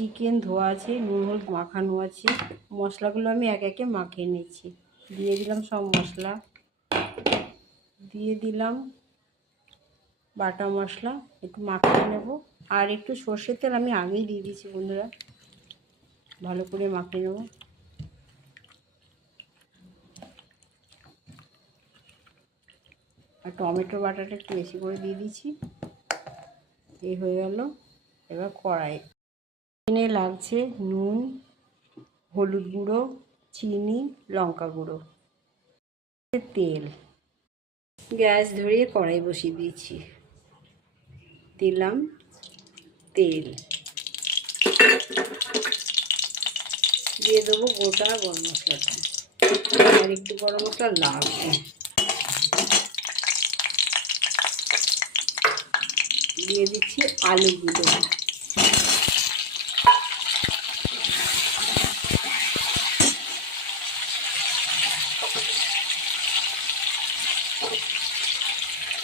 Chicken ধোয়া আছে, নুন হলুদ মাখানো আছে। মশলাগুলো আমি এক একে মাখিয়ে নিচ্ছি। দিয়ে দিলাম সব মশলা, দিয়ে দিলাম বাটা মশলা, একটু মাখিয়ে নেব। আর একটু সর্ষের তেল আমি আগেই দিয়ে দিয়েছি বন্ধুরা, ভালো করে মাখিয়ে নেব। আর টমেটো বাটাটা একটু বেশি করে দিয়ে দিয়েছি। এই হয়ে গেল। এবার কড়াই এনে লাগছে নুন, হলুদ গুঁড়ো, চিনি, লঙ্কা গুঁড়ো, তেল। গ্যাস ধরিয়ে কড়াই বসিয়ে দিয়েছি, দিলাম তেল, দিয়ে দেবো গোটা গরম মশলাটা, আর একটু গরম মশলা লাগবে। দিয়ে দিচ্ছি আলুগুলো,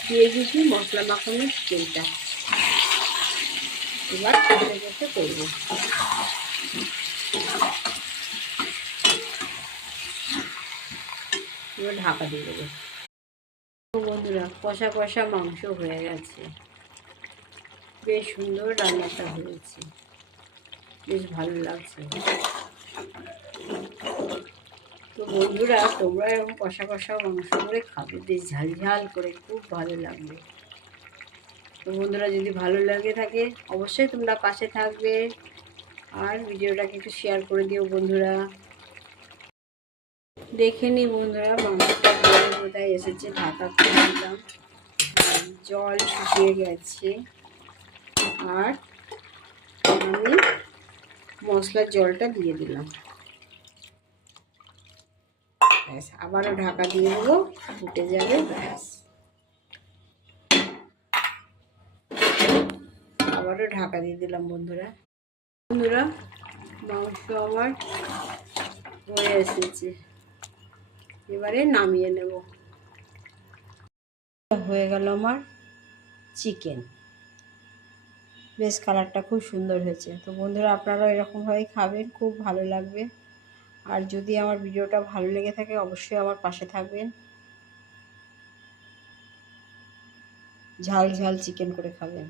দিয়ে দিচ্ছি মশলা মাখানোর তেলটা। এবার কষে কষে করবো। এবার ঢাকা দিয়ে দেবো। বন্ধুরা, কষা কষা মাংস হয়ে গেছে, বেশ সুন্দর রান্নাটা হয়েছে, বেশ ভালো লাগছে। তো বন্ধুরা, তোমরা এরকম কষা কষা মাংস করে খাবে, বেশ ঝাল ঝাল করে, খুব ভালো লাগবে। তো বন্ধুরা, যদি ভালো লাগে থাকে অবশ্যই তোমরা পাশে থাকবে, আর ভিডিওটাকে একটু শেয়ার করে দিও বন্ধুরা। দেখে নি বন্ধুরা, মাংসটা কোথায় এসেছে, ঢাকা খুলে দিলাম, জল শুকিয়ে গেছে। আর আমি মশলার জলটা দিয়ে দিলাম, ব্যাস। আবারও ঢাকা দিয়ে দেবো, ফুটে যাবে, ব্যাস। আবারও ঢাকা দিয়ে দিলাম বন্ধুরা। বন্ধুরা, মাংস আমার হয়ে এসেছে, এবারে নামিয়ে নেব। হয়ে গেল আমার চিকেন, বেশ কালারটা খুব সুন্দর হয়েছে। তো বন্ধুরা, আপনারাও এরকমভাবে খাবেন, খুব ভালো লাগবে। আর যদি আমার ভিডিওটা ভালো লেগে থাকে অবশ্যই আমার পাশে থাকবেন, ঝাল ঝাল চিকেন করে খাবেন।